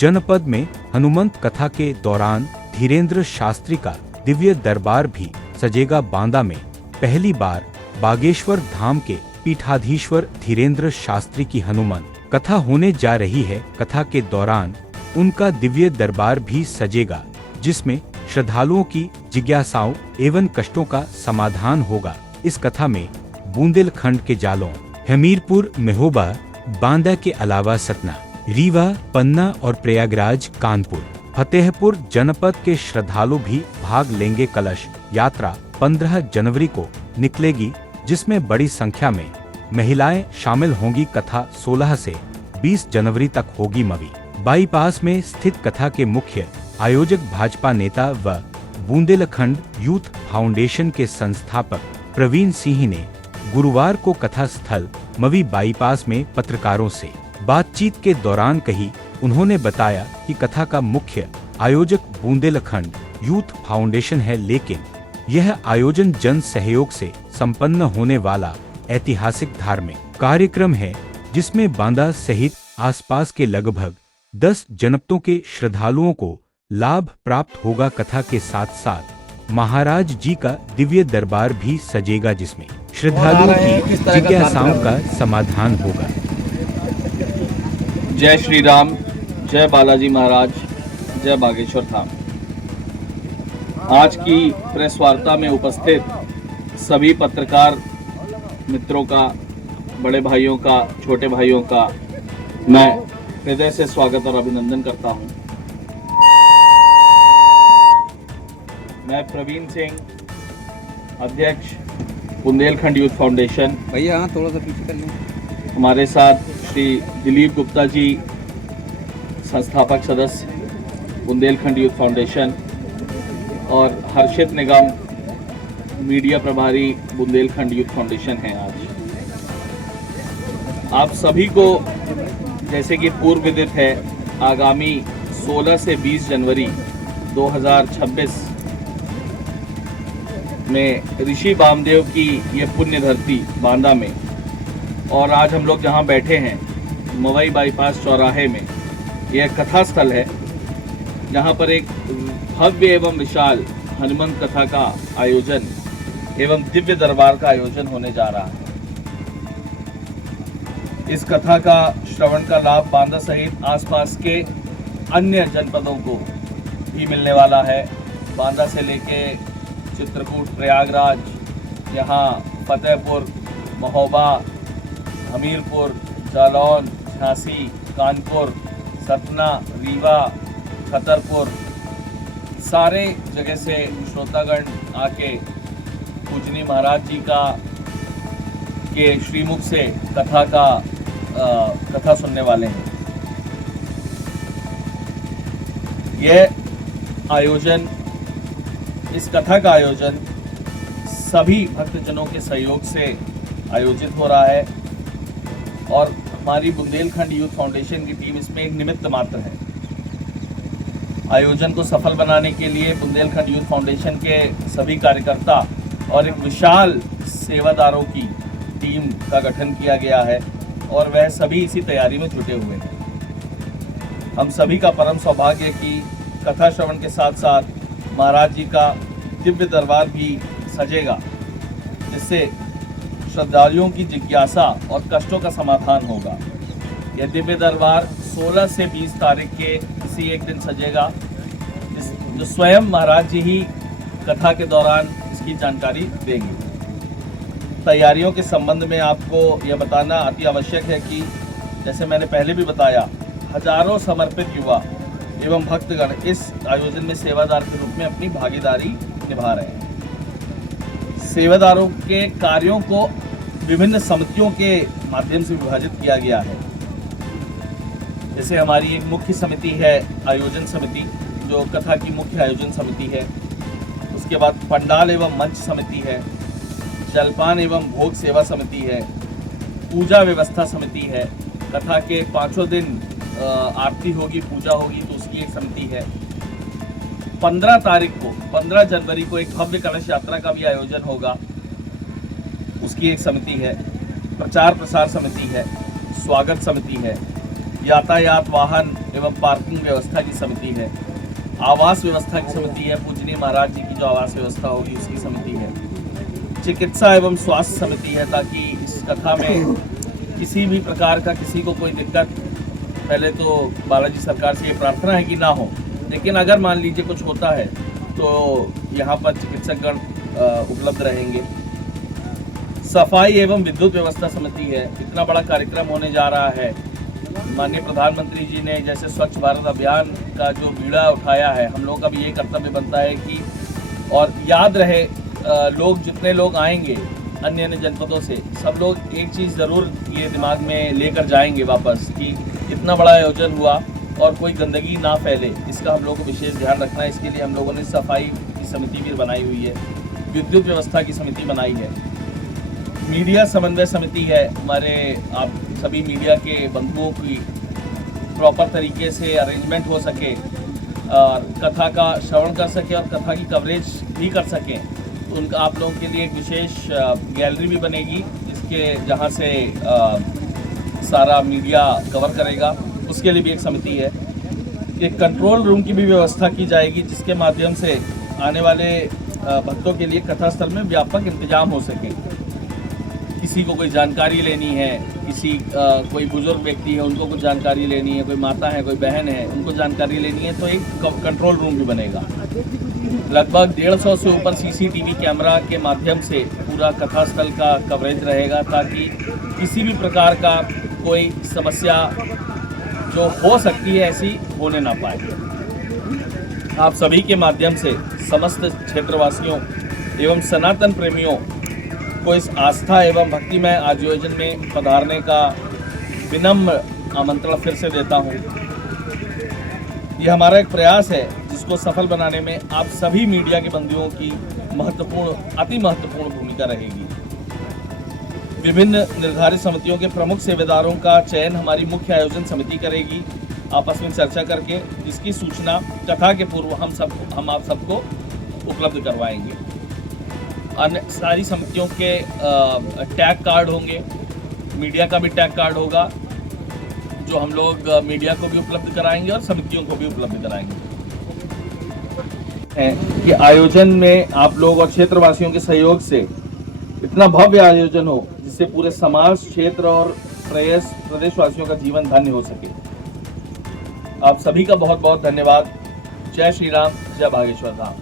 जनपद में हनुमंत कथा के दौरान धीरेन्द्र शास्त्री का दिव्य दरबार भी सजेगा। बांदा में पहली बार बागेश्वर धाम के पीठाधीश्वर धीरेन्द्र शास्त्री की हनुमान कथा होने जा रही है। कथा के दौरान उनका दिव्य दरबार भी सजेगा, जिसमें श्रद्धालुओं की जिज्ञासाओं एवं कष्टों का समाधान होगा। इस कथा में बुंदेलखंड के जालौन, हमीरपुर, महोबा, बांदा के अलावा सतना, रीवा, पन्ना और प्रयागराज, कानपुर, फतेहपुर जनपद के श्रद्धालु भी भाग लेंगे। कलश यात्रा 15 जनवरी को निकलेगी, जिसमें बड़ी संख्या में महिलाएं शामिल होंगी। कथा 16 से 20 जनवरी तक होगी। मवी बाईपास में स्थित कथा के मुख्य आयोजक भाजपा नेता व बुंदेलखंड यूथ फाउंडेशन के संस्थापक प्रवीण सिंह ने गुरुवार को कथा स्थल मवी बाईपास में पत्रकारों से बातचीत के दौरान कही। उन्होंने बताया कि कथा का मुख्य आयोजक बुंदेलखंड यूथ फाउंडेशन है, लेकिन यह आयोजन जन सहयोग से संपन्न होने वाला ऐतिहासिक धार्मिक कार्यक्रम है, जिसमें बांदा सहित आसपास के लगभग 10 जनपदों के श्रद्धालुओं को लाभ प्राप्त होगा। कथा के साथ साथ महाराज जी का दिव्य दरबार भी सजेगा, जिसमें श्रद्धालुओं की जिज्ञासाओं का समाधान होगा। जय श्री राम, जय बालाजी महाराज, जय बागेश्वर धाम। आज की प्रेस वार्ता में उपस्थित सभी पत्रकार मित्रों का, बड़े भाइयों का, छोटे भाइयों का मैं हृदय से स्वागत और अभिनंदन करता हूं। मैं प्रवीण सिंह, अध्यक्ष बुंदेलखंड यूथ फाउंडेशन। भैया हाँ, थोड़ा सा पीछे कर लें। हमारे साथ श्री दिलीप गुप्ता जी, संस्थापक सदस्य बुंदेलखंड यूथ फाउंडेशन, और हर्षित निगम, मीडिया प्रभारी बुंदेलखंड यूथ फाउंडेशन हैं। आज आप सभी को जैसे कि पूर्व विदित है, आगामी 16 से 20 जनवरी 2026 में ऋषि वामदेव की ये पुण्य धरती बांदा में, और आज हम लोग जहाँ बैठे हैं मवई बाईपास चौराहे में, यह कथा स्थल है, जहाँ पर एक भव्य एवं विशाल हनुमंत कथा का आयोजन एवं दिव्य दरबार का आयोजन होने जा रहा है। इस कथा का श्रवण का लाभ बांदा सहित आसपास के अन्य जनपदों को भी मिलने वाला है। बांदा से लेके चित्रकूट, प्रयागराज, यहाँ फतेहपुर, महोबा, हमीरपुर, जालौन, झांसी, कानपुर, सतना, रीवा, छतरपुर, सारे जगह से श्रोतागण आके पूजनी महाराज जी का के श्रीमुख से कथा सुनने वाले हैं। यह आयोजन, इस कथा का आयोजन सभी भक्तजनों के सहयोग से आयोजित हो रहा है, और हमारी बुंदेलखंड यूथ फाउंडेशन की टीम इसमें एक निमित्त मात्र है। आयोजन को सफल बनाने के लिए बुंदेलखंड यूथ फाउंडेशन के सभी कार्यकर्ता और एक विशाल सेवादारों की टीम का गठन किया गया है, और वह सभी इसी तैयारी में जुटे हुए हैं। हम सभी का परम सौभाग्य है कि कथा श्रवण के साथ साथ महाराज जी का दिव्य दरबार भी सजेगा, जिससे श्रद्धालुओं की जिज्ञासा और कष्टों का समाधान होगा। यह दिव्य दरबार 16 से 20 तारीख के किसी एक दिन सजेगा, जो स्वयं महाराज जी ही कथा के दौरान इसकी जानकारी देंगे। तैयारियों के संबंध में आपको यह बताना अति आवश्यक है कि जैसे मैंने पहले भी बताया, हजारों समर्पित युवा एवं भक्तगण इस आयोजन में सेवादार के रूप में अपनी भागीदारी निभा रहे हैं। सेवादारों के कार्यों को विभिन्न समितियों के माध्यम से विभाजित किया गया है। जैसे हमारी एक मुख्य समिति है, आयोजन समिति, जो कथा की मुख्य आयोजन समिति है। उसके बाद पंडाल एवं मंच समिति है, जलपान एवं भोग सेवा समिति है, पूजा व्यवस्था समिति है, कथा के 5 दिन आरती होगी, पूजा होगी, तो उसकी एक समिति है। 15 तारीख को, 15 जनवरी को एक भव्य कलश यात्रा का भी आयोजन होगा, उसकी एक समिति है। प्रचार प्रसार समिति है, स्वागत समिति है, यातायात वाहन एवं पार्किंग व्यवस्था की समिति है, आवास व्यवस्था की समिति है, पूजनीय महाराज जी की जो आवास व्यवस्था होगी उसकी समिति है, चिकित्सा एवं स्वास्थ्य समिति है, ताकि इस कथा में किसी भी प्रकार का किसी को कोई दिक्कत, पहले तो बालाजी सरकार से ये प्रार्थना है कि ना हो, लेकिन अगर मान लीजिए कुछ होता है तो यहाँ पर चिकित्सकगण उपलब्ध रहेंगे। सफाई एवं विद्युत व्यवस्था समिति है। इतना बड़ा कार्यक्रम होने जा रहा है, माननीय प्रधानमंत्री जी ने जैसे स्वच्छ भारत अभियान का जो बीड़ा उठाया है, हम लोगों का भी ये कर्तव्य बनता है कि और याद रहे लोग जितने लोग आएंगे अन्य अन्य जनपदों से, सब लोग एक चीज़ ज़रूर ये दिमाग में लेकर जाएंगे वापस कि इतना बड़ा आयोजन हुआ और कोई गंदगी ना फैले, इसका हम लोगों को विशेष ध्यान रखना है। इसके लिए हम लोगों ने सफाई की समिति भी बनाई हुई है, विद्युत व्यवस्था की समिति बनाई है, मीडिया समन्वय समिति है। हमारे आप सभी मीडिया के बंधुओं की प्रॉपर तरीके से अरेंजमेंट हो सके और कथा का श्रवण कर सके और कथा की कवरेज भी कर सकें, तो उनका आप लोगों के लिए एक विशेष गैलरी भी बनेगी जिसके जहाँ से सारा मीडिया कवर करेगा, उसके लिए भी एक समिति है। एक कंट्रोल रूम की भी व्यवस्था की जाएगी जिसके माध्यम से आने वाले भक्तों के लिए कथा स्थल में व्यापक इंतजाम हो सके। किसी को कोई जानकारी लेनी है, कोई बुजुर्ग व्यक्ति है उनको कुछ जानकारी लेनी है, कोई माता है, कोई बहन है, उनको जानकारी लेनी है, तो एक कंट्रोल रूम भी बनेगा। लगभग 150 से ऊपर सीसीटीवी कैमरा के माध्यम से पूरा कथा स्थल का कवरेज रहेगा, ताकि किसी भी प्रकार का कोई समस्या जो हो सकती है ऐसी होने ना पाए। आप सभी के माध्यम से समस्त क्षेत्रवासियों एवं सनातन प्रेमियों को इस आस्था एवं भक्तिमय आयोजन में पधारने का विनम्र आमंत्रण फिर से देता हूँ। ये हमारा एक प्रयास है जिसको सफल बनाने में आप सभी मीडिया के बंधुओं की अति महत्वपूर्ण भूमिका रहेगी। विभिन्न निर्धारित समितियों के प्रमुख सेवादारों का चयन हमारी मुख्य आयोजन समिति करेगी, आपस में चर्चा करके, जिसकी सूचना कथा के पूर्व हम आप सबको उपलब्ध करवाएंगे। अन्य सारी समितियों के टैग कार्ड होंगे, मीडिया का भी टैग कार्ड होगा जो हम लोग मीडिया को भी उपलब्ध कराएंगे और समितियों को भी उपलब्ध कराएंगे। कि आयोजन में आप लोग और क्षेत्रवासियों के सहयोग से इतना भव्य आयोजन हो जिससे पूरे समाज, क्षेत्र और प्रदेशवासियों का जीवन धन्य हो सके। आप सभी का बहुत बहुत धन्यवाद। जय श्री राम, जय बागेश्वर धाम।